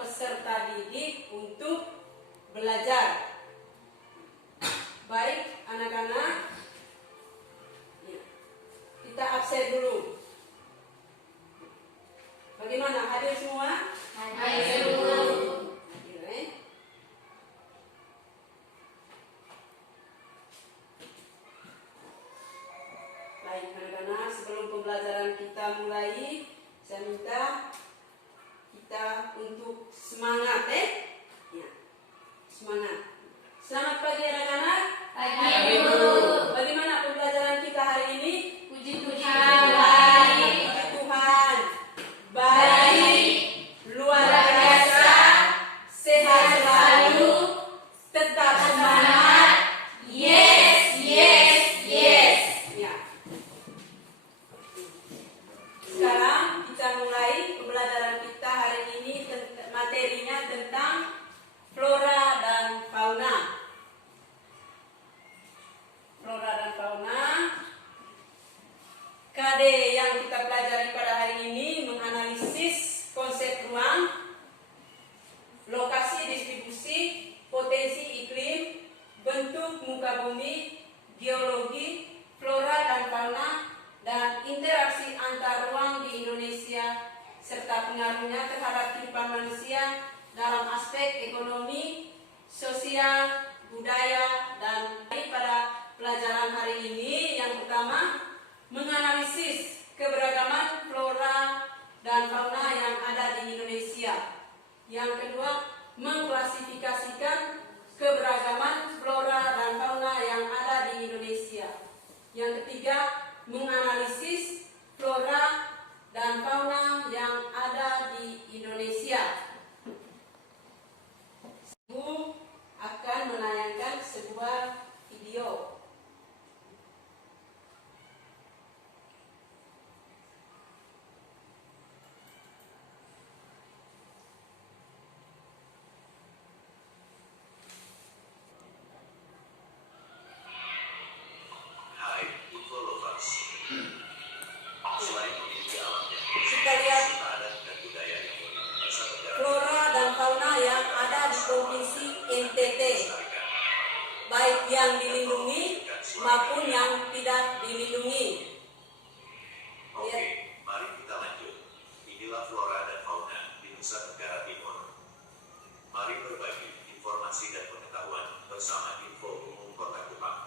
peserta didik untuk belajar. Baik anak-anak, kita absen dulu. Bagaimana, hadir semua? Hadir dulu. Baik anak-anak, sebelum pembelajaran kita mulai, saya minta kita untuk semangat ya. Semangat. Selamat pagi anak-anak. Pagi Bu. Bagaimana pembelajaran kita hari ini? Puji Tuhan baik. Puji Tuhan baik, luar biasa, sehat selalu, tetap semangat. Yes, yes, yes. Ya. Sekarang kita mulai pembelajaran kita hari ini. Materinya tentang flora dan fauna. Flora dan fauna. KD yang kita pelajari pada hari ini menganalisis konsep ruang, lokasi distribusi, potensi iklim, bentuk muka bumi, geologi, flora dan fauna, dan interaksi antar ruang di Indonesia serta pengaruhnya terhadap kehidupan manusia dalam aspek ekonomi, sosial, budaya, dan pada pelajaran hari ini yang pertama menganalisis keberagaman flora dan fauna yang ada di Indonesia. Yang kedua, mengklasifikasikan keberagaman flora dan fauna yang ada di Indonesia. Yang ketiga, menganalisis flora dan fauna yang ada di Indonesia. Ibu akan menayangkan sebuah video. Kita lihat flora dan fauna yang ada di Provinsi NTT, baik yang dilindungi maupun yang tidak dilindungi. Oke, mari kita lanjut. Inilah flora dan fauna di Nusa Tenggara Timur. Mari berbagi informasi dan pengetahuan bersama Info Umum Kota Kupang.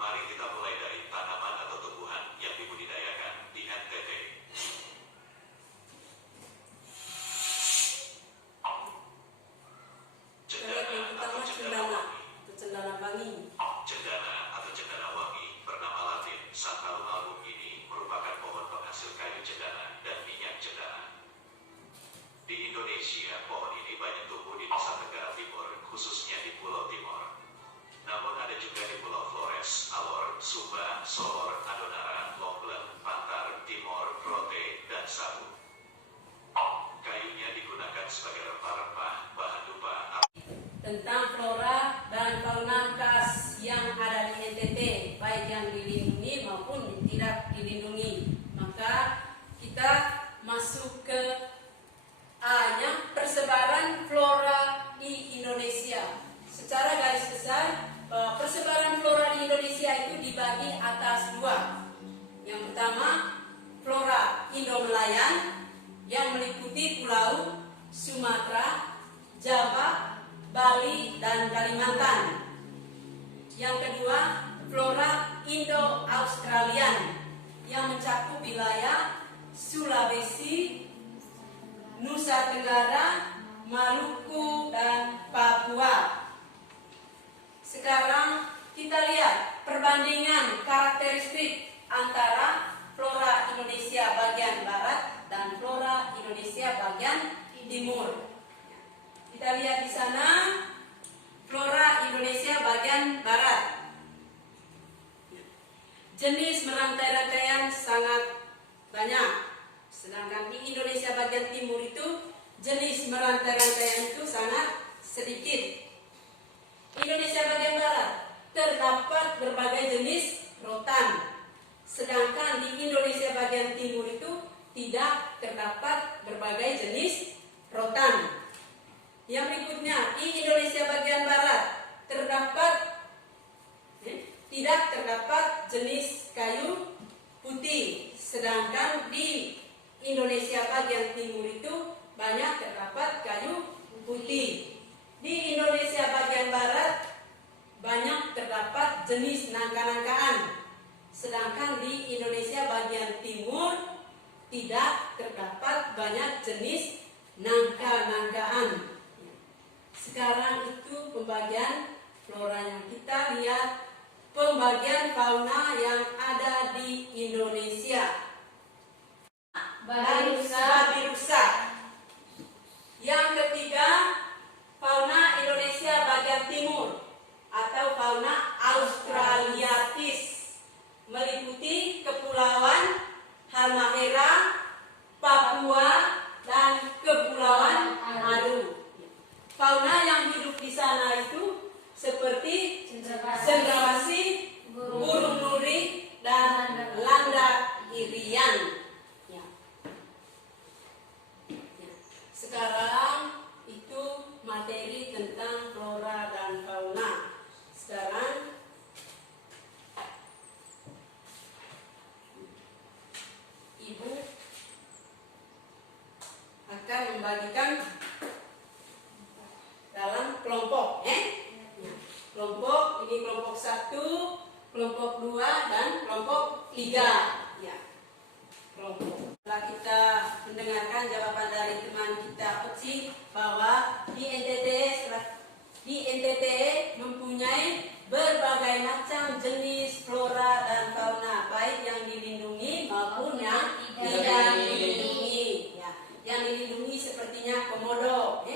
Mari kita mulai dari tanaman atau tumbuhan yang dibudidayakan di NTT. Kita lihat yang pertama cendana wangi. Cendana atau cendana wangi bernama Latin Santalum album ini merupakan pohon penghasil kayu cendana dan minyak cendana. Di Indonesia, pohon ini banyak tumbuh di Nusa Tenggara Timur, khususnya di Pulau Timor. Namun ada juga di Pulau Flores, Alor, Sumba, Solor, Adonara, Lomblen, Pantar, Timor, Rote, dan Sabu. Kayunya digunakan sebagai rempah-rempah, bahan dupa, Tentang flora dan fauna khas yang ada di NTT, baik yang dilindungi maupun tidak dilindungi. Maka kita masuk ke A-nya, persebaran flora di Indonesia. Secara garis besar, bahwa persebaran flora di Indonesia itu dibagi atas dua. Yang pertama, flora Indo-Melayan yang meliputi pulau Sumatera, Java, Bali, dan Kalimantan. Yang kedua, flora Indo-Australian yang mencakup wilayah Sulawesi, Nusa Tenggara, Maluku, dan Papua. Sekarang kita lihat perbandingan karakteristik antara flora Indonesia bagian barat dan flora Indonesia bagian timur. Kita lihat di sana flora Indonesia bagian barat. Jenis merantai-rantaian sangat banyak. Sedangkan di Indonesia bagian timur itu jenis merantai-rantaian itu sangat sedikit. Indonesia bagian barat terdapat berbagai jenis rotan. Sedangkan di Indonesia bagian timur itu tidak terdapat berbagai jenis rotan. Yang berikutnya, di Indonesia bagian barat tidak terdapat jenis kayu putih. Sedangkan di Indonesia bagian timur itu banyak terdapat kayu putih. Di Indonesia bagian barat banyak terdapat jenis nangka-nangkaan. Sedangkan di Indonesia bagian timur tidak terdapat banyak jenis nangka-nangkaan. Sekarang itu pembagian floranya. Kita lihat pembagian fauna yang ada di Indonesia. Babi rusa. Yang ketiga, fauna Indonesia bagian timur atau fauna australiatis, meliputi kepulauan Halmahera, Papua, dan kepulauan Aru. Fauna yang hidup di sana itu seperti cendrawasih, burung nuri, dan landak irian. Ya. Sekarang itu materi tentang flora dan fauna. Sekarang Ibu akan membagikan dalam kelompok, kelompok ini kelompok 1, kelompok 2, dan kelompok 3. Ya, kelompok. Setelah kita mendengarkan jawaban dari teman kita Uci bahwa di NTT mempunyai berbagai macam jenis flora dan fauna, baik yang dilindungi maupun yang tidak dilindungi. Ya, yang dilindungi sepertinya komodo,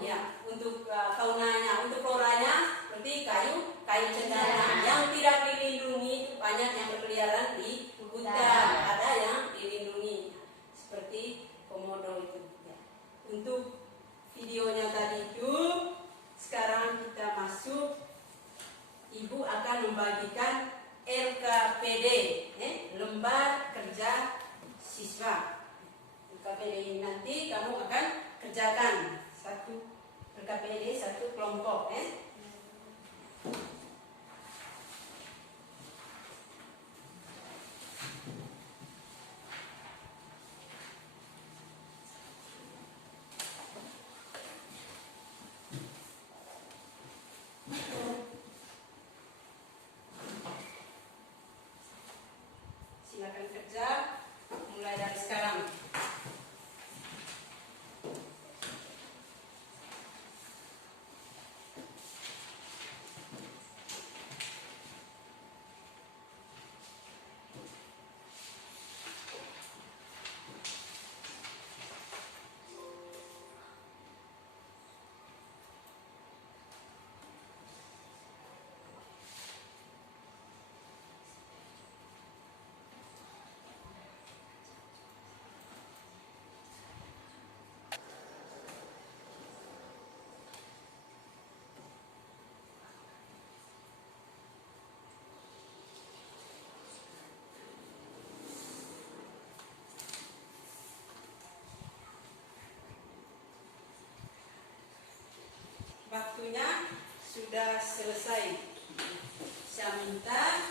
ya, untuk faunanya, untuk floranya seperti kayu cendana. Yang tidak dilindungi banyak yang berkeliaran di hutan, ada yang dilindungi seperti komodo itu. Ya. Untuk videonya tadi itu, sekarang kita masuk. Ibu akan membagikan LKPD, lembar kerja siswa. LKPD ini nanti kamu akan kerjakan satu LKPD, satu kelompok. Silakan kerja mulai dari sekarang. Waktunya sudah selesai. Saya minta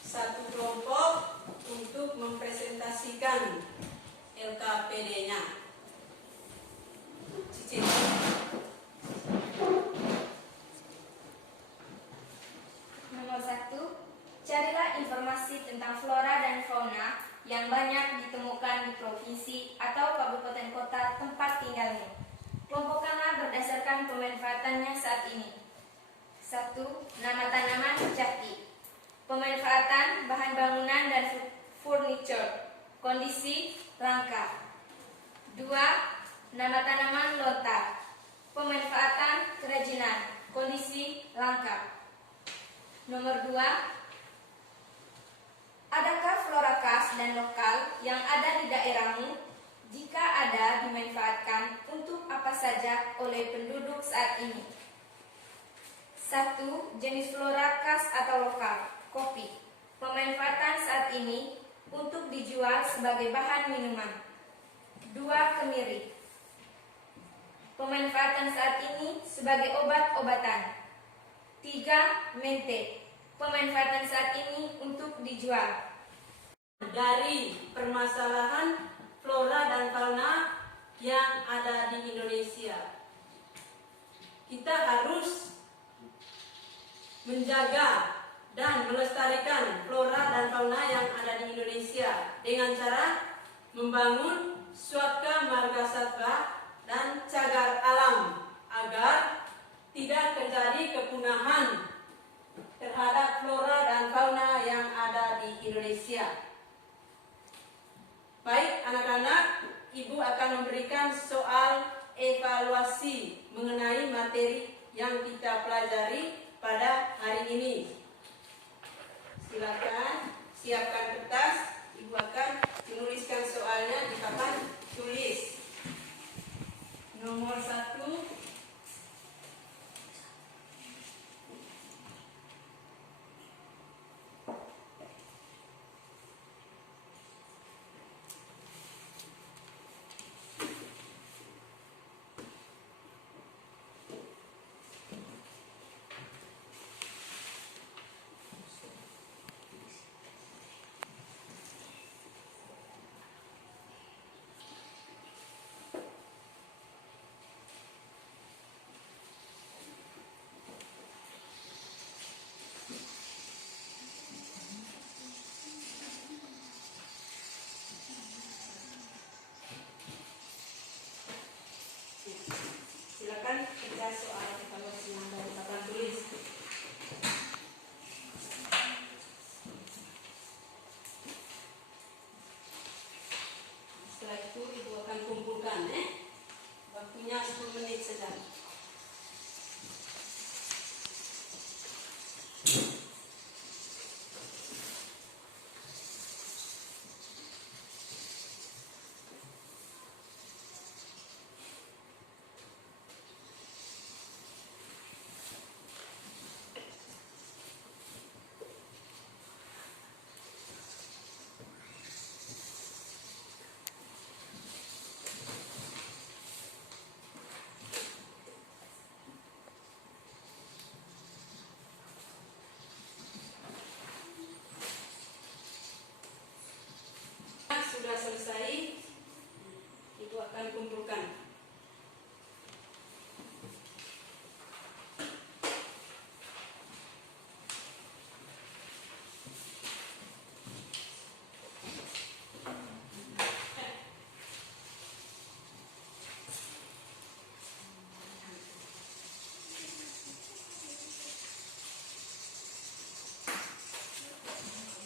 satu kelompok untuk mempresentasikan LKPD-nya. Cicit. Nomor 1, carilah informasi tentang flora dan fauna yang banyak ditemukan di provinsi atau kabupaten kota tempat tinggalmu. Kelompokkanlah berdasarkan pemanfaatannya saat ini. 1. Nama tanaman jati. Pemanfaatan bahan bangunan dan furniture. Kondisi langka. 2. Nama tanaman lontar. Pemanfaatan kerajinan. Kondisi langka. Nomor 2. Adakah flora khas dan lokal yang ada di daerahmu? Jika ada, dimanfaatkan untuk apa saja oleh penduduk saat ini? 1. Jenis flora khas atau lokal, kopi. Pemanfaatan saat ini untuk dijual sebagai bahan minuman. 2. Kemiri. Pemanfaatan saat ini sebagai obat-obatan. 3. Mente. Pemanfaatan saat ini untuk dijual. Dari permasalahan flora dan fauna yang ada di Indonesia, kita harus menjaga dan melestarikan flora dan fauna yang ada di Indonesia dengan cara membangun suaka marga satwa dan cagar alam agar tidak terjadi kepunahan terhadap flora dan fauna yang ada di Indonesia. Baik anak-anak, Ibu akan memberikan soal evaluasi mengenai materi yang kita pelajari pada hari ini. Silakan siapkan kertas, Ibu akan menuliskan soalnya di papan tulis. Nomor 1. Silakan kerja soal evaluasi yang dari papan tulis. Setelah itu Ibu akan kumpulkan, waktunya 10 menit saja. Sudah selesai, Ibu akan kumpulkan.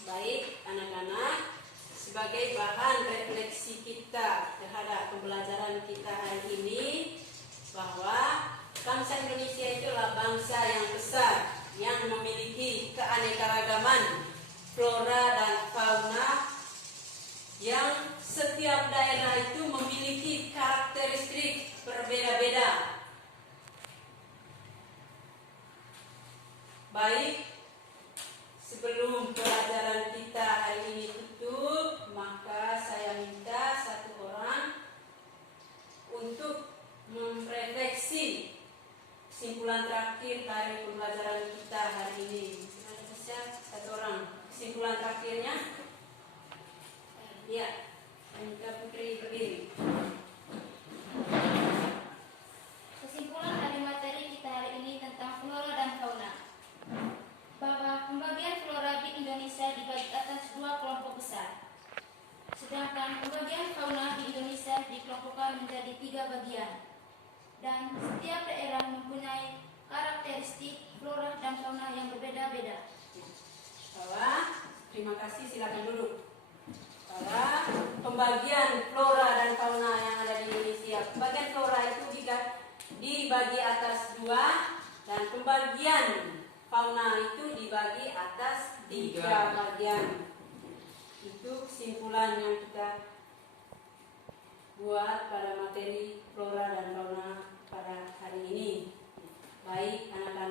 Baik anak-anak, sebagai bahan refleksi kita terhadap pembelajaran kita hari ini, bahwa bangsa Indonesia itulah bangsa yang besar yang memiliki keanekaragaman flora dan fauna, yang setiap daerah itu memiliki karakteristik berbeda-beda. Baik, sebelum pelajaran kita hari ini tutup, maka saya minta satu orang untuk merefleksi kesimpulan terakhir dari pembelajaran kita hari ini. Bisa satu orang kesimpulan terakhirnya? Ya, minta Putri berdiri. Kesimpulan dari materi kita hari ini tentang flora dan fauna, bahwa pembagian flora di Indonesia dibagi atas 2 kelompok besar, sedangkan pembagian fauna di Indonesia dikelompokkan menjadi 3 bagian, dan setiap daerah mempunyai karakteristik flora dan fauna yang berbeda-beda. Bahwa, terima kasih, silakan duduk. Bahwa pembagian flora dan fauna yang ada di Indonesia, pembagian flora itu dibagi atas 2, dan pembagian fauna itu dibagi atas 3 bagian. Itu kesimpulan yang kita buat pada materi flora dan fauna pada hari ini. Baik anak-anak